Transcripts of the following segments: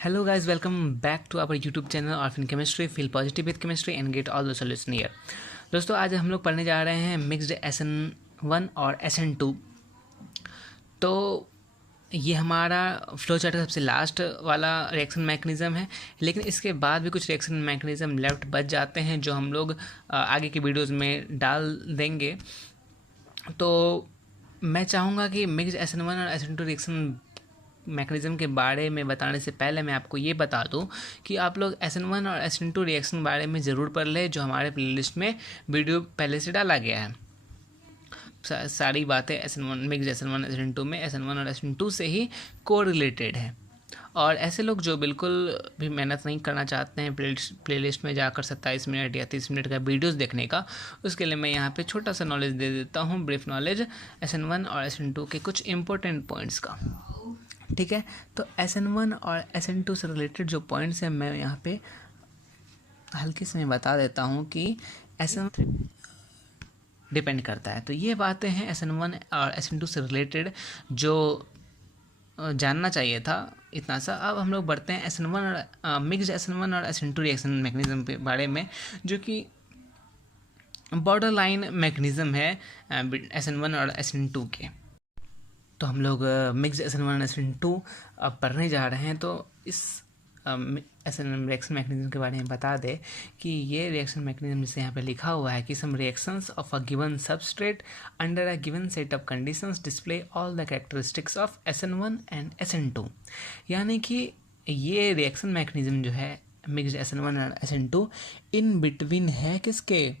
Hello guys, welcome back to our YouTube channel Orphan Chemistry. Feel positive with chemistry and get all the solution here. दोस्तों आज हम लोग पढ़ने जा रहे हैं मिक्स्ड SN1 और SN2। तो ये हमारा फ्लो चार्ट का सबसे लास्ट वाला रिएक्शन मैकेनिज़्म है, लेकिन इसके बाद भी कुछ रिएक्शन मैकेनिज़्म लेफ्ट बच जाते हैं जो हम लोग आगे की वीडियोज़ में डाल देंगे। तो मैं चाहूँगा कि मिक्स्ड SN1 और SN2 रिएक्शन मैकेनिज़्म के बारे में बताने से पहले मैं आपको ये बता दूं कि आप लोग SN1 और SN2 रिएक्शन बारे में ज़रूर पढ़ लें, जो हमारे प्लेलिस्ट में वीडियो पहले से डाला गया है। सारी बातें SN1 मिक्स SN1 SN2 में SN1 और SN2 से ही को रिलेटेड है। और ऐसे लोग जो बिल्कुल भी मेहनत नहीं करना चाहते हैं प्लेलिस्ट में जाकर 27 मिनट या 30 मिनट का वीडियोस देखने का, उसके लिए मैं यहाँ पे छोटा सा नॉलेज दे देता हूँ, ब्रीफ नॉलेज SN1 और SN2 के कुछ इंपॉर्टेंट पॉइंट्स का। ठीक है, तो SN1 और SN2 से रिलेटेड जो पॉइंट्स हैं मैं यहाँ पे हल्के से मैं बता देता हूँ कि SN डिपेंड करता है। तो ये बातें हैं SN1 और SN2 से रिलेटेड जो जानना चाहिए था, इतना सा। अब हम लोग बढ़ते हैं SN1 और मिक्स्ड SN1 और SN2 रिएक्शन मैकेनिज़्म के बारे में, जो कि बॉर्डर लाइन मैकेनिज़्म है SN1 और SN2 के। तो हम लोग मिक्स्ड SN1 और SN2 अब पढ़ने जा रहे हैं। तो इस SN रिएक्शन मैकेनिज्म के बारे में बता दे कि ये रिएक्शन मैकेनिज्म जिसे यहाँ पे लिखा हुआ है कि some reactions of a given substrate under a given set of conditions display all the characteristics of SN1 and SN2। यानी कि ये रिएक्शन मैकेनिज्म जो है मिक्स्ड SN1 और SN2 इन बिटवीन है किसके,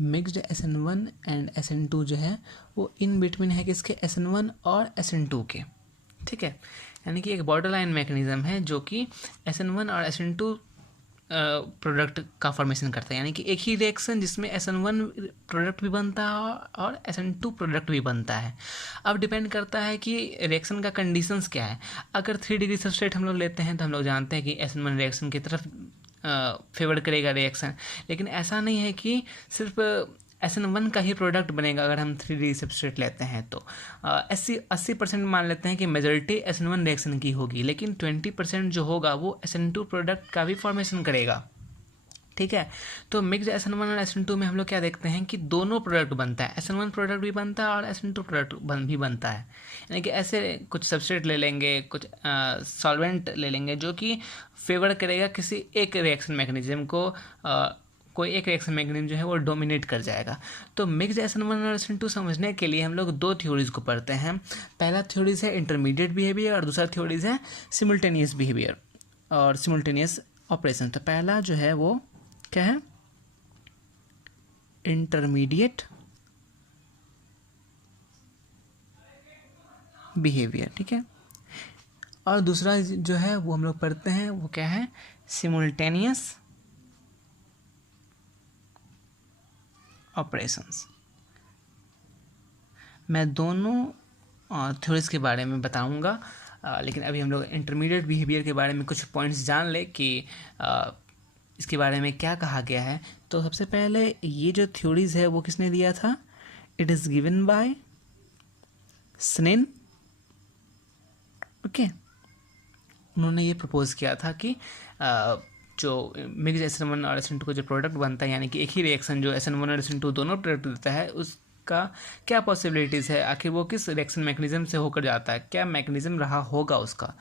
मिक्स्ड SN1 एंड SN2 जो है वो इन बिटवीन है किसके, SN1 और SN2 के। ठीक है, यानी कि एक बॉर्डर लाइन मैकेनिज़्म है जो कि SN1 और SN2 प्रोडक्ट का फॉर्मेशन करता है। यानी कि एक ही रिएक्शन जिसमें SN1 प्रोडक्ट भी बनता है और SN2 प्रोडक्ट भी बनता है। अब डिपेंड करता है कि रिएक्शन का कंडीशंस क्या है। अगर 3 डिग्री सबस्ट्रेट हम लोग लेते हैं तो हम लोग जानते हैं कि SN1 रिएक्शन की तरफ फेवर करेगा रिएक्शन, लेकिन ऐसा नहीं है कि सिर्फ SN1 का ही प्रोडक्ट बनेगा। अगर हम 3D सबस्ट्रेट लेते हैं तो 80% मान लेते हैं कि मेजॉरिटी SN1 रिएक्शन की होगी, लेकिन 20% जो होगा वो SN2 प्रोडक्ट का भी फॉर्मेशन करेगा। ठीक है, तो मिक्स्ड SN1 और SN2 में हम लोग क्या देखते हैं कि दोनों प्रोडक्ट बनता है, SN1 प्रोडक्ट भी बनता है और SN2 प्रोडक्ट भी बनता है। यानी कि ऐसे कुछ सबस्ट्रेट ले लेंगे, कुछ सॉल्वेंट ले लेंगे जो कि फेवर करेगा किसी एक रिएक्शन मैकेनिज्म को, कोई एक रिएक्शन मैकेनिज्म जो है वो डोमिनेट कर जाएगा। तो मिक्स्ड SN1 और SN2 समझने के लिए हम लोग 2 थ्योरीज को पढ़ते हैं। पहला थ्योरीज है इंटरमीडिएट बिहेवियर और दूसरा थ्योरीज है सिमुल्टेनियस बिहेवियर और सिमुल्टेनियस ऑपरेशन। तो पहला जो है वो क्या है, इंटरमीडिएट बिहेवियर। ठीक है, और दूसरा जो है वो हम लोग पढ़ते हैं वो क्या है, सिमुल्टेनियस ऑपरेशंस। मैं दोनों थ्योरीज के बारे में बताऊंगा, लेकिन अभी हम लोग इंटरमीडिएट बिहेवियर के बारे में कुछ पॉइंट्स जान ले कि इसके बारे में क्या कहा गया है। तो सबसे पहले ये जो थ्योरीज है वो किसने दिया था, इट इज़ गिवन बाय स्निन। ओके, उन्होंने ये प्रपोज किया था कि जो मिक्स्ड SN1 और SN2 का जो प्रोडक्ट बनता है, यानी कि एक ही रिएक्शन जो SN1 और SN2 दोनों प्रोडक्ट देता है, उसका क्या पॉसिबिलिटीज़ है, आखिर वो किस रिएक्शन मैकेनिज्म से होकर जाता है, क्या मैकेनिज्म रहा होगा उसका।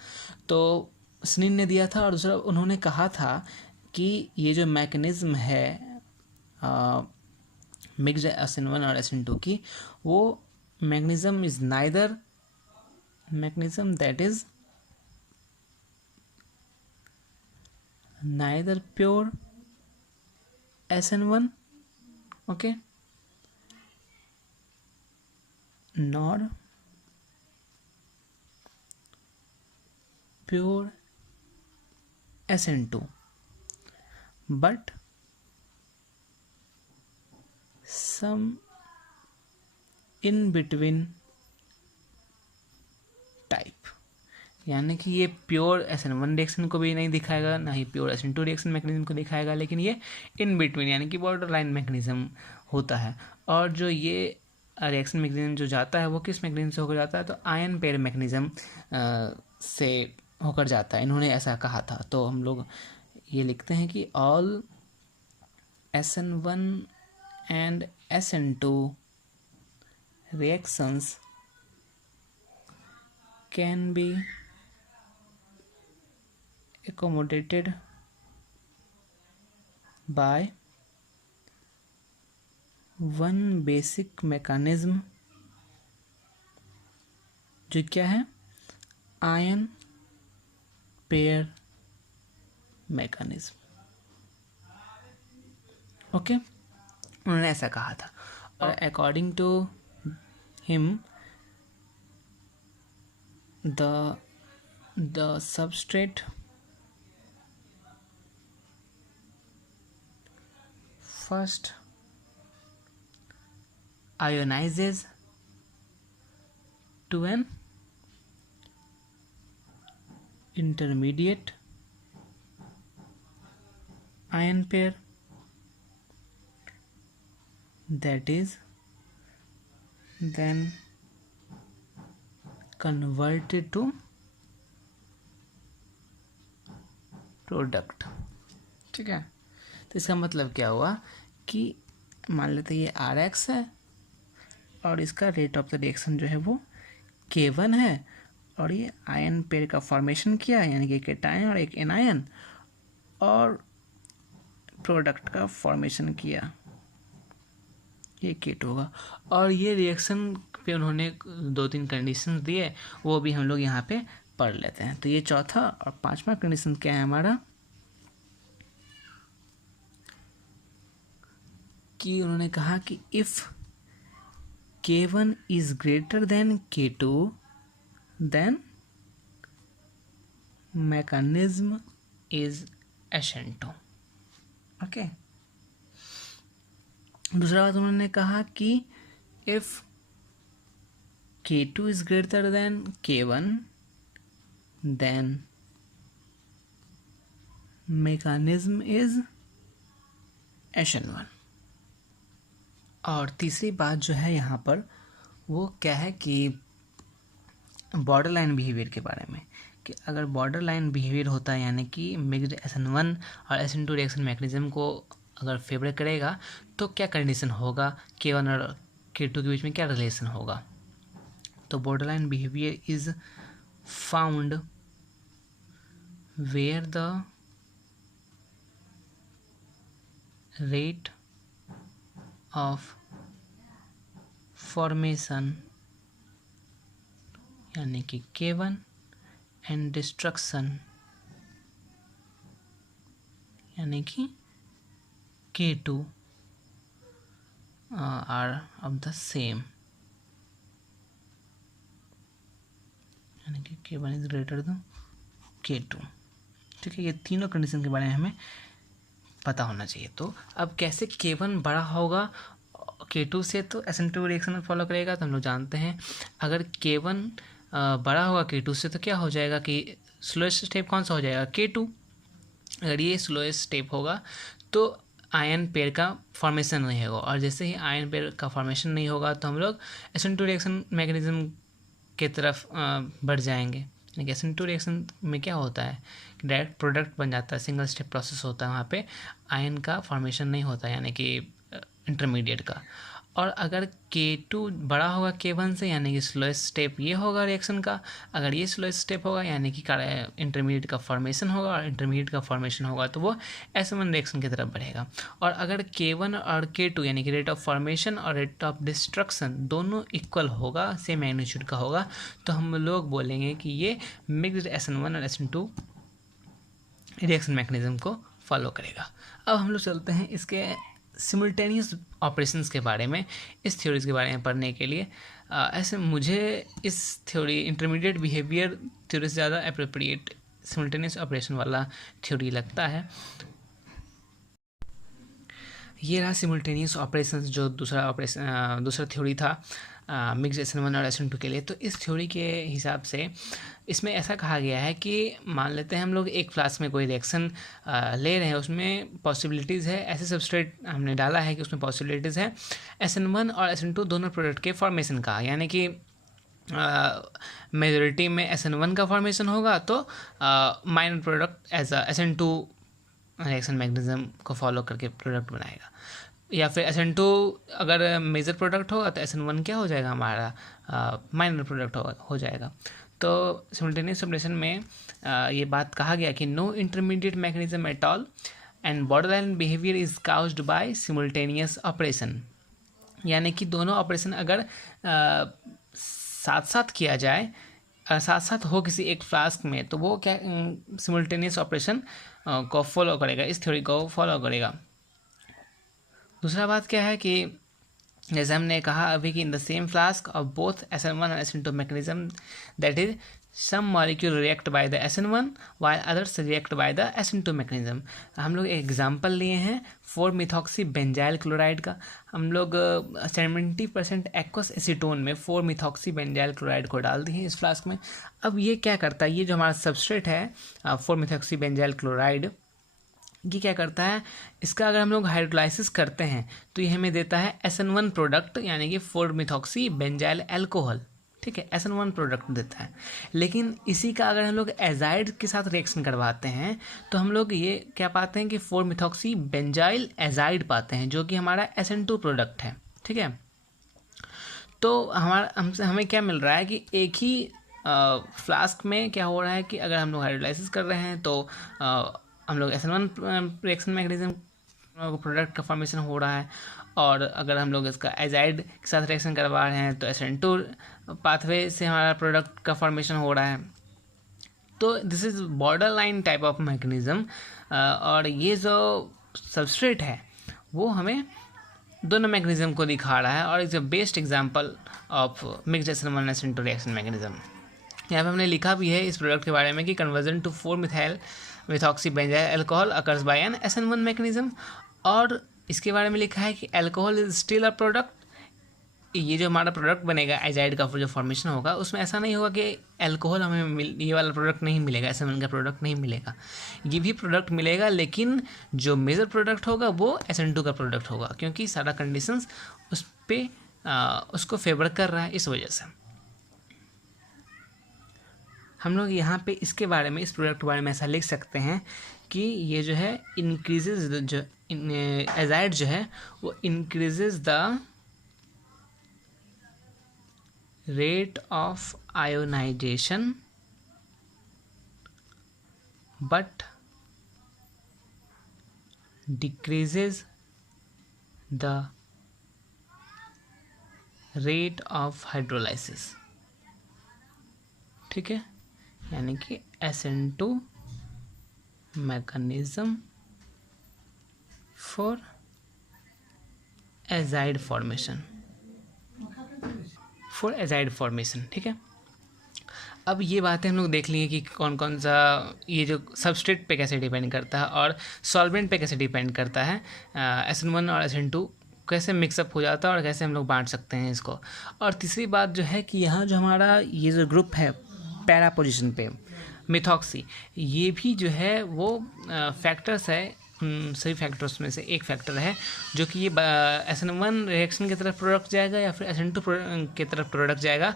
तो स्निन ने दिया था और दूसरा उन्होंने कहा था कि ये जो मैकेनिज्म है मिक्स्ड SN1 और SN2 की, वो mechanism is neither mechanism that is neither pure SN1, okay, nor pure SN2, but some in between type। यानी कि ये प्योर SN1 रिएक्शन को भी नहीं दिखाएगा, ना ही प्योर SN2 रिएक्शन मैकेनिज्म को दिखाएगा, लेकिन ये इन बिटवीन यानी कि बॉर्डर लाइन मैकेनिज्म होता है। और जो ये रिएक्शन मैकेनिज्म जो जाता है वो किस मैकेनिज्म से होकर जाता है, तो आयन पेयर मैकेनिज्म से होकर जाता है, इन्होंने ऐसा कहा था। तो हम लोग ये लिखते हैं कि all SN1 and SN2 reactions can be accommodated by one basic mechanism, जो क्या है, आयन पेयर मैकेनिज्म। ओके, उन्होंने ऐसा कहा था। और according to him the substrate first ionizes to an intermediate ion pair that is then converted to product. ठीक है, तो इसका मतलब क्या हुआ कि मान लेते ये RX है और इसका रेट ऑफ द रिएक्शन जो है वो K1 है, और ये आयन पेयर का फॉर्मेशन किया है, यानी कि एक कैटायन और एक एनायन, और प्रोडक्ट का फॉर्मेशन किया, ये K2 होगा। और ये रिएक्शन पे उन्होंने 2-3 कंडीशंस दिए, वो भी हम लोग यहाँ पे पढ़ लेते हैं। तो ये चौथा और पांचवा कंडीशन क्या है हमारा, कि उन्होंने कहा कि if K1 is greater than K2 then mechanism is SN2। Okay, दूसरा बात उन्होंने कहा कि if K2 is greater than K1 then mechanism is SN1। और तीसरी बात जो है यहाँ पर वो क्या है कि बॉर्डर लाइन बिहेवियर के बारे में, कि अगर बॉर्डर लाइन बिहेवियर होता है, यानी कि मिक्स्ड SN1 और SN2 रिएक्शन मैकेनिज्म को अगर फेवर करेगा, तो क्या कंडीशन होगा, K1 और K2 के बीच में क्या रिलेशन होगा। तो border line behaviour is found where the rate of formation यानी कि K1 एंड डिस्ट्रक्शन यानी कि K2 are of the same, यानी कि K1 is greater than K2। ठीक है, ये तीनों कंडीशन के बारे में हमें पता होना चाहिए। तो अब कैसे K1 बड़ा होगा K2 से तो SN2 रिएक्शन फॉलो करेगा, तो हम लोग जानते हैं अगर K1 बड़ा होगा K2 से तो क्या हो जाएगा कि स्लोएस्ट स्टेप कौन सा हो जाएगा, K2। अगर ये स्लोएस्ट स्टेप होगा तो आयन पेयर का फॉर्मेशन नहीं होगा, और जैसे ही आयन पेयर का फॉर्मेशन नहीं होगा तो हम लोग SN2 रिएक्शन मैकेनिज्म के तरफ बढ़ जाएंगे। यानी कि SN2 रिएक्शन में क्या होता है कि डायरेक्ट प्रोडक्ट बन जाता है, सिंगल स्टेप प्रोसेस होता है, वहाँ पे आयन का फॉर्मेशन नहीं होता, यानी कि इंटरमीडिएट का। और अगर K2 बड़ा होगा K1 से, यानी कि स्लोएस्ट स्टेप ये होगा रिएक्शन का, अगर ये स्लोएस्ट स्टेप होगा यानी कि इंटरमीडिएट का फॉर्मेशन होगा, और इंटरमीडिएट का फॉर्मेशन होगा तो वो SN1 रिएक्शन की तरफ बढ़ेगा। और अगर K1 और K2 यानी कि रेट ऑफ फॉर्मेशन और रेट ऑफ डिस्ट्रक्शन दोनों इक्वल होगा, सेम मैग्नीट्यूड का होगा, तो हम लोग बोलेंगे कि ये मिक्स्ड SN1 और SN2 रिएक्शन मैकेनिज्म को फॉलो करेगा। अब हम लोग चलते हैं इसके सिमल्टेनियस ऑपरेशंस के बारे में, इस थ्योरीज के बारे में पढ़ने के लिए। ऐसे मुझे इस थ्योरी इंटरमीडिएट बिहेवियर थ्योरी से ज़्यादा अप्रोप्रिएट सिमल्टेनियस ऑपरेशन वाला थ्योरी लगता है। ये रहा सिमल्टेनियस ऑपरेशंस, जो दूसरा थ्योरी था मिक्स्ड SN1 और SN2 के लिए। तो इस थ्योरी के हिसाब से इसमें ऐसा कहा गया है कि मान लेते हैं हम लोग एक फ्लास्क में कोई रिएक्शन ले रहे हैं, उसमें पॉसिबिलिटीज़ है, ऐसे सबस्ट्रेट हमने डाला है कि उसमें पॉसिबिलिटीज़ है SN1 और SN2 दोनों प्रोडक्ट के फॉर्मेशन का, यानी कि मेजोरिटी में SN1 का फॉर्मेशन होगा तो minor product as SN2 reaction mechanism को फॉलो करके प्रोडक्ट बनाएगा। या फिर SN2 अगर मेजर प्रोडक्ट होगा तो SN1 क्या हो जाएगा हमारा माइनर प्रोडक्ट हो जाएगा। तो सिमुलटेनियस सेपरेशन में ये बात कहा गया कि no intermediate mechanism at all and borderline behaviour is caused by simultaneous operation. यानी कि दोनों ऑपरेशन अगर साथ साथ किया जाए, साथ साथ हो किसी एक फ्लास्क में, तो वो क्या सिमुलटेनियस ऑपरेशन को फॉलो करेगा, इस थ्योरी को फॉलो करेगा। दूसरा बात क्या है कि जैसे हमने कहा अभी कि in the same flask of both SN1 और SN2 mechanism, that is some molecule react by the SN1 while others react by the SN2 mechanism. हम लोग एग्जांपल लिए हैं 4-मिथॉक्सी बेंजाइल क्लोराइड का। हम लोग 70% एक्वस एसीटोन में 4-मिथॉक्सी बेंजाइल क्लोराइड को डाल दिए इस फ्लास्क में। अब ये क्या करता है, ये जो हमारा सबस्ट्रेट है 4-मिथॉक्सी बेंजाइल क्लोराइड, ये क्या करता है, इसका अगर हम लोग हाइड्रोलाइसिस करते हैं तो ये हमें देता है SN1 प्रोडक्ट, यानी कि 4-मिथॉक्सी बेंजाइल अल्कोहल। ठीक है, SN1 प्रोडक्ट देता है। लेकिन इसी का अगर हम लोग एजाइड के साथ रिएक्शन करवाते हैं तो हम लोग ये क्या पाते हैं कि 4-मिथॉक्सी बेंजाइल एजाइड पाते हैं, जो कि हमारा SN2 प्रोडक्ट है। ठीक है, तो हमें क्या मिल रहा है कि एक ही फ्लास्क में क्या हो रहा है कि अगर हम लोग हाइड्रोलाइसिस कर रहे हैं तो हम लोग SN1 रिएक्शन मैकेनिज्म प्रोडक्ट का फॉर्मेशन हो रहा है, और अगर हम लोग इसका एजाइड के साथ रिएक्शन करवा रहे हैं तो SN2 पाथवे से हमारा प्रोडक्ट का फॉर्मेशन हो रहा है। तो this is border line type of mechanism. और ये जो सबस्ट्रेट है वो हमें दोनों मैकेनिज्म को दिखा रहा है, और it's a best example of mixed SN1 SN2 reaction mechanism. यहाँ पे हमने लिखा भी है इस प्रोडक्ट के बारे में कि conversion to four methyl methoxy benzyl alcohol occurs by an SN1 mechanism, और इसके बारे में लिखा है कि alcohol is still a product. ये जो हमारा प्रोडक्ट बनेगा एजाइड का जो फॉर्मेशन होगा उसमें ऐसा नहीं होगा कि अल्कोहल हमें ये वाला प्रोडक्ट नहीं मिलेगा, SN1 का प्रोडक्ट नहीं मिलेगा, ये भी प्रोडक्ट मिलेगा, लेकिन जो मेजर प्रोडक्ट होगा वो SN2 का प्रोडक्ट होगा, क्योंकि सारा कंडीशंस उस पर उसको फेवर कर रहा है। इस वजह से हम लोग यहाँ पे इसके बारे में, इस प्रोडक्ट के बारे में ऐसा लिख सकते हैं कि ये जो है इंक्रीजेज, जो एजाइड जो है वो increases the rate of ionisation but decreases the rate of hydrolysis. ठीक है, यानी कि SN2 mechanism for azide formation, ठीक है। अब ये बातें हम लोग देख लिए कि कौन कौन सा ये जो सबस्ट्रेट पे कैसे डिपेंड करता है और सॉल्वेंट पे कैसे डिपेंड करता है, SN1 और SN2 कैसे मिक्सअप हो जाता है और कैसे हम लोग बांट सकते हैं इसको। और तीसरी बात जो है कि यहाँ जो हमारा ये जो ग्रुप है पैरा पोजीशन पे मिथॉक्सी, ये भी जो है वो फैक्टर्स है, सभी फैक्टर्स में से एक फैक्टर है जो कि ये SN1 रिएक्शन की तरफ प्रोडक्ट जाएगा या फिर SN2 की तरफ प्रोडक्ट जाएगा,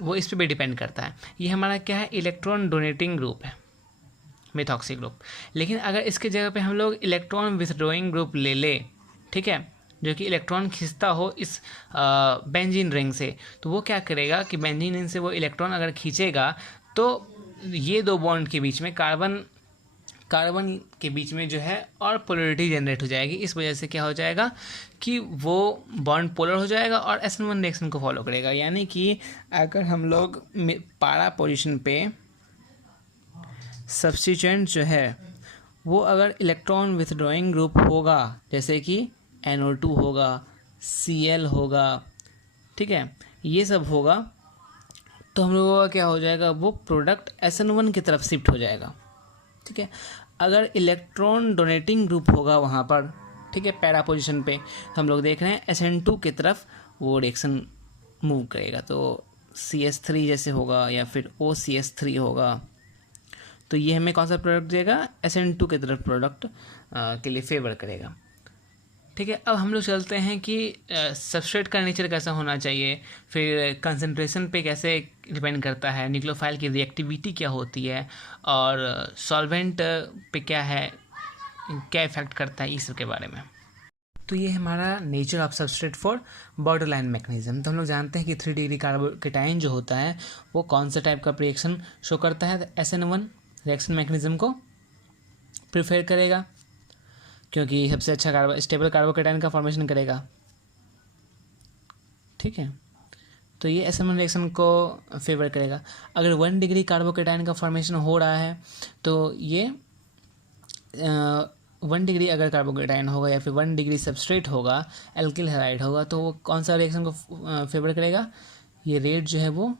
वो इस पर भी डिपेंड करता है। ये हमारा क्या है, इलेक्ट्रॉन डोनेटिंग ग्रुप है मिथॉक्सी ग्रुप। लेकिन अगर इसके जगह पे हम लोग इलेक्ट्रॉन विथड्रॉइंग ग्रुप ले ले, ठीक है, जो कि इलेक्ट्रॉन खींचता हो इस बेंजीन रिंग से, तो वो क्या करेगा कि बेंजीन रिंग से वो इलेक्ट्रॉन अगर खींचेगा तो ये दो बॉन्ड के बीच में कार्बन के बीच में जो है और पोलरिटी जनरेट हो जाएगी। इस वजह से क्या हो जाएगा कि वो बॉन्ड पोलर हो जाएगा और SN1 रिएक्शन को फॉलो करेगा। यानी कि अगर हम लोग पारा पोजीशन पे सब्स्टिट्यूएंट जो है वो अगर इलेक्ट्रॉन विथड्रॉइंग ग्रुप होगा, जैसे कि NO2 होगा, Cl होगा, ठीक है, ये सब होगा, तो हम लोगों का क्या हो जाएगा, वो प्रोडक्ट SN1 की तरफ शिफ्ट हो जाएगा। ठीक है, अगर इलेक्ट्रॉन डोनेटिंग ग्रुप होगा वहाँ पर, ठीक है, पैरा पोजीशन पे, तो हम लोग देख रहे हैं SN2 की तरफ वो रिएक्शन मूव करेगा, तो CS3 जैसे होगा या फिर OCS3 होगा, तो ये हमें कौन सा प्रोडक्ट देगा, SN2 की तरफ प्रोडक्ट के लिए फेवर करेगा। ठीक है, अब हम लोग चलते हैं कि सबस्ट्रेट का नेचर कैसा होना चाहिए, फिर कंसंट्रेशन पे कैसे डिपेंड करता है, न्यूक्लियोफाइल की रिएक्टिविटी क्या होती है, और सॉल्वेंट पे क्या है, क्या इफेक्ट करता है, इस सब के बारे में। तो ये हमारा nature of substrate for border line mechanism. तो हम लोग जानते हैं कि 3 डिग्री कार्बोकेटाइन जो होता है वो कौन सा टाइप का रिएक्शन शो करता है, SN1 रिएक्शन मैकेनिज्म को प्रिफेयर करेगा, क्योंकि सबसे अच्छा स्टेबल कार्बोकेटाइन का फॉर्मेशन करेगा। ठीक है, तो ये SN1 रिएक्शन को फेवर करेगा। अगर 1 डिग्री कार्बोकेटाइन का फॉर्मेशन हो रहा है तो ये 1 डिग्री अगर कार्बोकेटाइन होगा या फिर 1 डिग्री सबस्ट्रेट होगा, एल्किल हैलाइड होगा, तो वो कौन सा रिएक्शन को फेवर करेगा, ये रेट जो है वो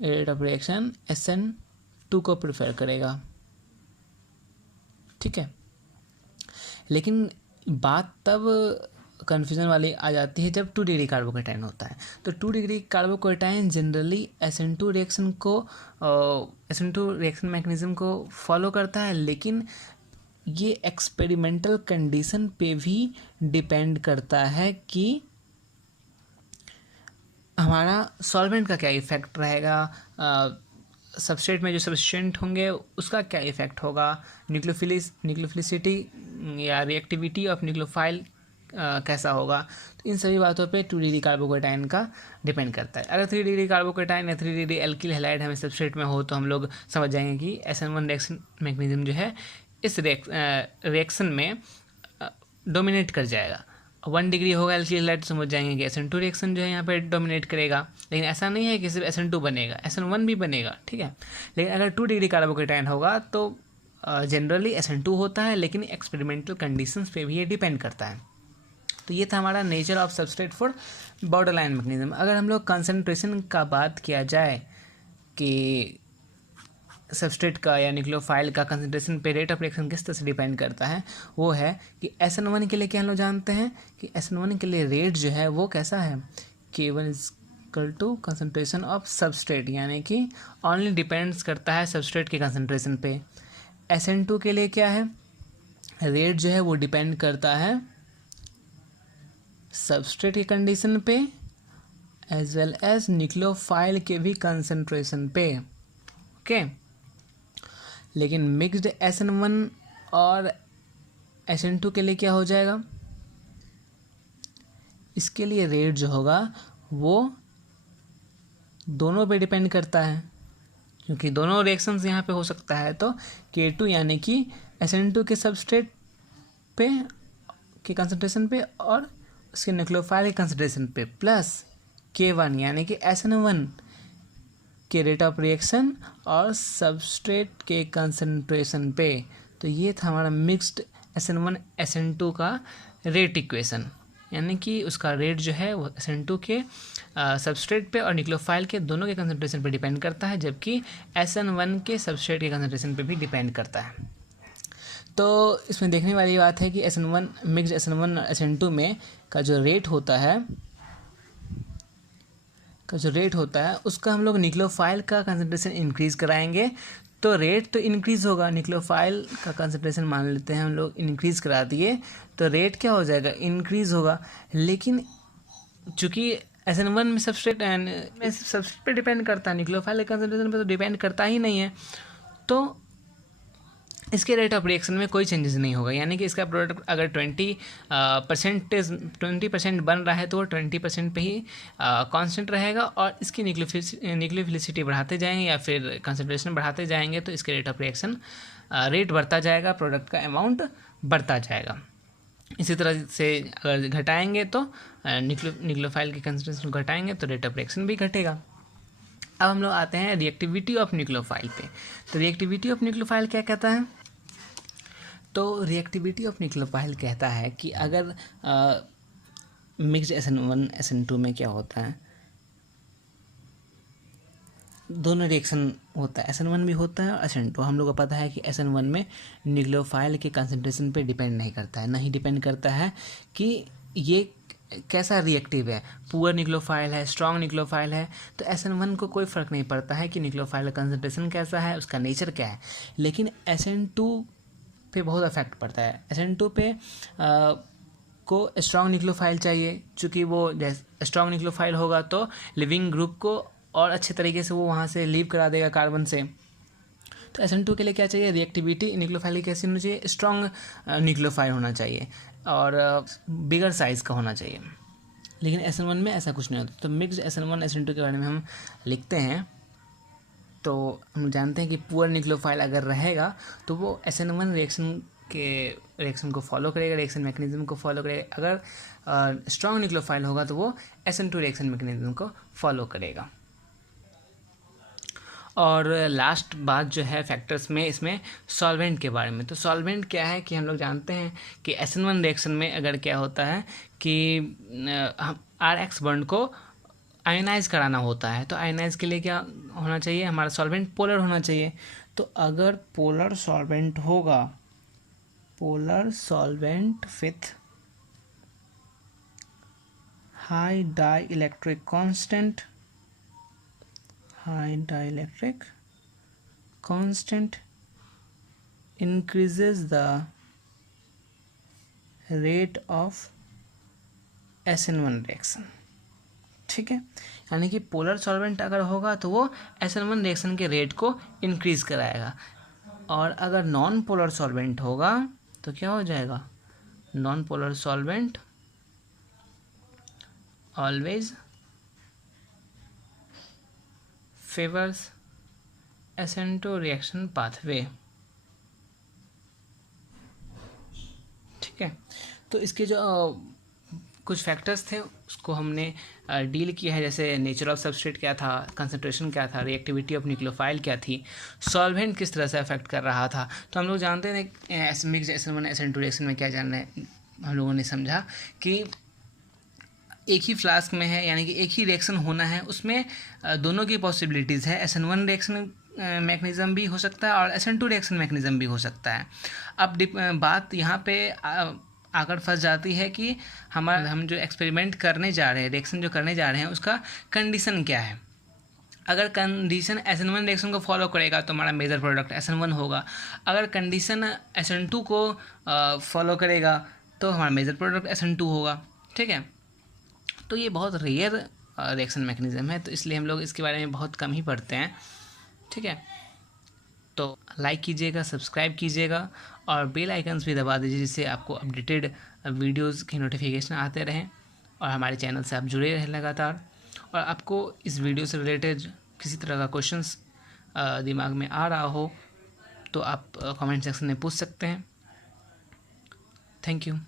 रेट ऑफ रिएक्शन SN2 को प्रेफर करेगा। ठीक है, लेकिन बात तब कन्फ्यूज़न वाली आ जाती है जब 2 डिग्री कार्बोकेटाइन होता है। तो 2 degree carbocation generally SN2 reaction को SN2 रिएक्शन मैकेनिज्म को फॉलो करता है, लेकिन ये एक्सपेरिमेंटल कंडीशन पे भी डिपेंड करता है कि हमारा सॉल्वेंट का क्या इफ़ेक्ट रहेगा, सबस्ट्रेट में जो सब्सटेंट होंगे उसका क्या इफ़ेक्ट होगा, न्यूक्लियोफिलिसिटी या रिएक्टिविटी ऑफ न्यूक्लियोफाइल कैसा होगा। तो इन सभी बातों पे 2 डिग्री कार्बोकेटाइन का डिपेंड करता है। अगर 3 डिग्री कार्बोकेटाइन या 3 डिग्री एल्किल हैलाइड हमें सबस्ट्रेट में हो तो हम लोग समझ जाएंगे कि SN1 रिएक्शन मैकेनिज्म जो है इस रिएक्शन में डोमिनेट कर जाएगा। 1 डिग्री होगा एल्किल हैलाइड तो समझ जाएंगे कि SN2 रिएक्शन जो है यहाँ पे डोमिनेट करेगा। लेकिन ऐसा नहीं है कि सिर्फ SN2 बनेगा, SN1 भी बनेगा। ठीक है, लेकिन अगर 2 डिग्री कार्बोकेटाइन होगा तो जनरली SN2 होता है, लेकिन एक्सपेरिमेंटल कंडीशंस पे भी ये डिपेंड करता है। तो ये था हमारा nature of substrate for border line mechanism. अगर हम लोग कंसंट्रेशन का बात किया जाए कि सबस्ट्रेट का या न्यूक्लियोफाइल का कंसंट्रेशन पे रेट ऑफ रिएक्शन किस तरह से डिपेंड करता है, वो है कि SN1 के लिए क्या हम लोग जानते हैं कि SN1 के लिए रेट जो है वो कैसा है, K1 is equal to concentration of substrate, यानी कि ओनली डिपेंड्स करता है सबस्ट्रेट के कंसंट्रेशन पे। SN2 के लिए क्या है, रेट जो है वो डिपेंड करता है सबस्ट्रेट की कंडीशन पे एज वेल एज न्यूक्लियोफाइल के भी कंसंट्रेशन पे। ओके, लेकिन मिक्स्ड SN1 और SN2 के लिए क्या हो जाएगा, इसके लिए रेट जो होगा वो दोनों पे डिपेंड करता है, क्योंकि दोनों रिएक्शंस यहाँ पे हो सकता है। तो K2 यानी कि SN2 के सबस्ट्रेट पे के कंसंट्रेशन पे और उसके न्यूक्लियोफाइल के कंसंट्रेशन पे प्लस K1 यानी कि SN1 के रेट ऑफ रिएक्शन और सबस्ट्रेट के कंसंट्रेशन पे। तो ये था हमारा मिक्स्ड SN1 SN2 का रेट इक्वेशन, यानी कि उसका रेट जो है वो SN2 के सबस्ट्रेट पे और न्यूक्लियोफाइल के दोनों के कंसंट्रेशन पे डिपेंड करता है, जबकि SN1 के सबस्ट्रेट के कंसंट्रेशन पे भी डिपेंड करता है। तो इसमें देखने वाली बात है कि SN1 मिक्स्ड SN1 और SN2 में का जो रेट होता है उसका हम लोग न्यूक्लियोफाइल का कंसंट्रेशन इंक्रीज़ कराएंगे तो रेट तो इंक्रीज़ होगा। न्यूक्लियोफाइल का कंसंट्रेशन मान लेते हैं हम लोग इंक्रीज़ करा दिए तो रेट क्या हो जाएगा, इंक्रीज़ होगा। लेकिन चूँकि SN1 में सबस्ट्रेट पे डिपेंड करता है, न्यूक्लियोफाइल के कंसंट्रेशन पे तो डिपेंड करता ही नहीं है, तो इसके रेट ऑफ रिएक्शन में कोई चेंजेस नहीं होगा। यानी कि इसका प्रोडक्ट अगर 20% बन रहा है तो वो 20% पे ही कांस्टेंट रहेगा, और इसकी न्यूक्लियोफिलिसिटी बढ़ाते जाएंगे या फिर कंसंट्रेशन बढ़ाते जाएंगे तो इसके रेट ऑफ रिएक्शन रेट बढ़ता जाएगा, प्रोडक्ट का अमाउंट बढ़ता जाएगा। इसी तरह से अगर घटाएंगे तो न्यूक्लियोफाइल की कंसंट्रेशन घटाएंगे तो रेट ऑफ रिएक्शन भी घटेगा। अब हम लोग आते हैं रिएक्टिविटी ऑफ न्यूक्लियोफाइल पे। तो रिएक्टिविटी ऑफ न्यूक्लियोफाइल क्या कहता है, तो रिएक्टिविटी ऑफ न्यूक्लियोफाइल कहता है कि अगर मिक्स्ड SN1 SN2 में क्या होता है, दोनों रिएक्शन होता है, SN1 भी होता है और SN2। हम लोग को पता है कि SN1 में न्यूक्लियोफाइल के कंसंट्रेशन पे डिपेंड नहीं करता है, नहीं डिपेंड करता है कि ये कैसा रिएक्टिव है, पुअर न्यूक्लियोफाइल है, स्ट्रॉन्ग न्यूक्लियोफाइल है। तो SN1 को कोई फ़र्क नहीं पड़ता है कि न्यूक्लियोफाइल का कंसंट्रेशन कैसा है, उसका नेचर क्या है। लेकिन SN2 पे बहुत इफेक्ट पड़ता है। SN2 पे को स्ट्रॉन्ग न्यूक्लियोफाइल चाहिए, चूँकि वो स्ट्रॉन्ग न्यूक्लियोफाइल होगा तो लिविंग ग्रुप को और अच्छे तरीके से वो वहाँ से लीव करा देगा कार्बन से। तो SN2 के लिए क्या चाहिए, रिएक्टिविटी न्यूक्लियोफाइल कैसी होनी चाहिए, स्ट्रॉन्ग न्यूक्लियोफाइल होना चाहिए और बिगर साइज़ का होना चाहिए। लेकिन SN1 में ऐसा कुछ नहीं होता। तो मिक्स्ड SN1 SN2 के बारे में हम लिखते हैं तो हम जानते हैं कि पुअर न्यूक्लियोफाइल अगर रहेगा तो वो SN1 रिएक्शन को फॉलो करेगा, रिएक्शन मैकेनिज्म को फॉलो करेगा। अगर स्ट्रॉन्ग न्यूक्लियोफाइल होगा तो वो SN2 रिएक्शन मैकेनिज्म को फॉलो करेगा। और लास्ट बात जो है फैक्टर्स में, इसमें सॉल्वेंट के बारे में। तो सॉल्वेंट क्या है कि हम लोग जानते हैं कि SN1 रिएक्शन में अगर क्या होता है कि हम RX बॉन्ड को आयनाइज कराना होता है, तो आयनाइज के लिए क्या होना चाहिए, हमारा सॉल्वेंट पोलर होना चाहिए। तो अगर पोलर सॉल्वेंट होगा, polar solvent with high dielectric constant, high dielectric constant increases the rate of SN1 reaction। ठीक है, यानी कि पोलर सॉल्वेंट अगर होगा तो वो SN1 रिएक्शन के रेट को इंक्रीज कराएगा। और अगर नॉन पोलर सॉल्वेंट होगा तो क्या हो जाएगा, non polar solvent always favours SN2 reaction pathway. ठीक है, तो इसके जो कुछ फैक्टर्स थे उसको हमने डील किया है, जैसे नेचर ऑफ सबस्ट्रेट क्या था, कंसंट्रेशन क्या था, रिएक्टिविटी ऑफ न्यूक्लियोफाइल क्या थी, सॉल्वेंट किस तरह से अफेक्ट कर रहा था। तो हम लोग जानते हैं मिक्स्ड SN1 SN2 रिएक्शन में क्या जानना है, हम लोगों ने समझा कि एक ही फ्लास्क में है, यानी कि एक ही रिएक्शन होना है, उसमें दोनों की पॉसिबिलिटीज़ है। SN1 रिएक्शन मैकेनिज़्म भी हो सकता है और SN2 रिएक्शन मैकेनिज़्म भी हो सकता है। अब बात यहाँ पे आकर फंस जाती है कि हम जो एक्सपेरिमेंट करने जा रहे हैं, रिएक्शन जो करने जा रहे हैं, उसका कंडीशन क्या है। अगर कंडीशन SN1 रिएक्शन को फॉलो करेगा तो हमारा मेजर प्रोडक्ट SN1 होगा। अगर कंडीशन SN2 को फॉलो करेगा तो हमारा मेजर प्रोडक्ट SN2 होगा। ठीक है, तो ये बहुत रेयर रिएक्शन मैकेनिज्म है, तो इसलिए हम लोग इसके बारे में बहुत कम ही पढ़ते हैं। ठीक है, तो लाइक कीजिएगा, सब्सक्राइब कीजिएगा और बेल आइकन्स भी दबा दीजिए, जिससे आपको अपडेटेड वीडियोस की नोटिफिकेशन आते रहें और हमारे चैनल से आप जुड़े रहें लगातार। और आपको इस वीडियो से रिलेटेड किसी तरह का क्वेश्चंस दिमाग में आ रहा हो तो आप कमेंट सेक्शन में पूछ सकते हैं। Thank you.